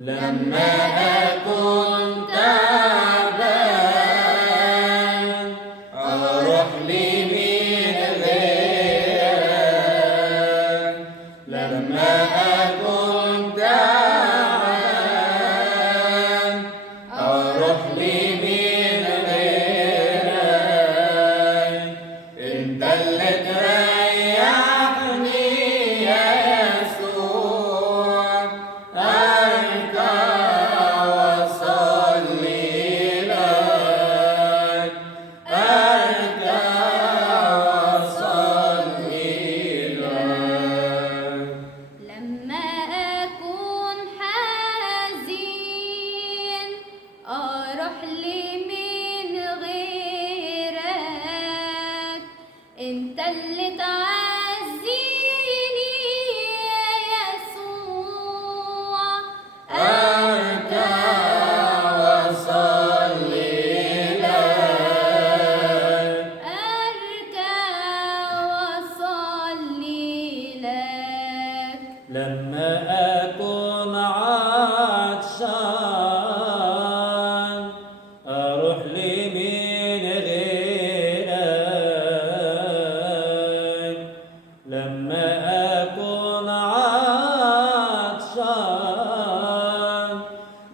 لما أكون تعبان أروح لمين غيرك. لما أكون تعبان أروح لمين غيرك. أنت اللي تريحني يا يسوع. انت اللي تعزيني يا يسوع. أركع وأصلي لك. أركع وأصلي لك. لما أكون عطشان أروح لمين غيرك. لما أكون عطشان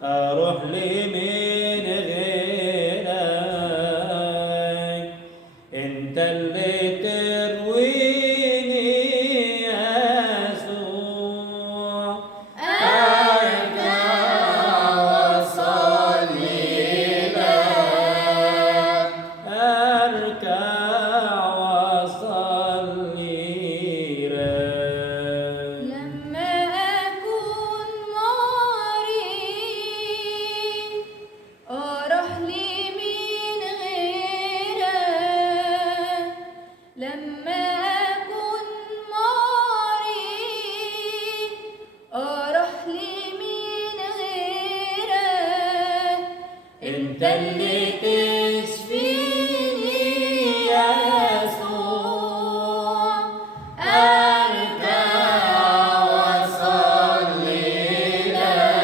أروح لمين غيرك. أنت اللي ترويني يا يسوع. أركع وأصلي لك. أركع وأصلي لك. لما أكون مريض أروح لمين غيرك. لما أكون مريض أروح لمين غيرك. أنت اللي تشفيني يا يسوع. أركع وأصلي لك.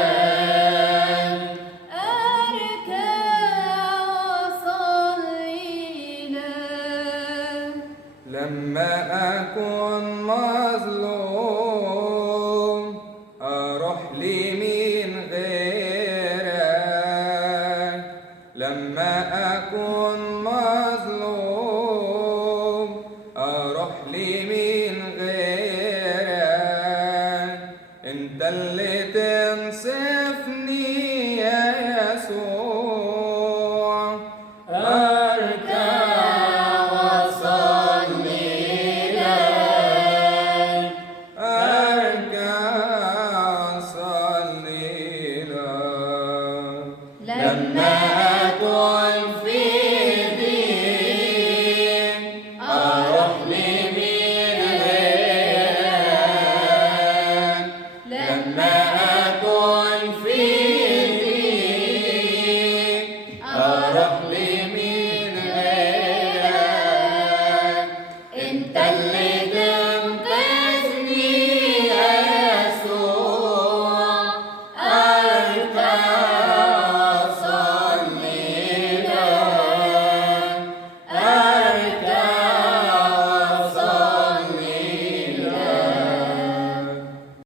أركع وأصلي لك. لما أكون مظلوم أروح لمين غيرك. لما أكون مظلوم أروح لمين غيرك. أنت اللي تنصفني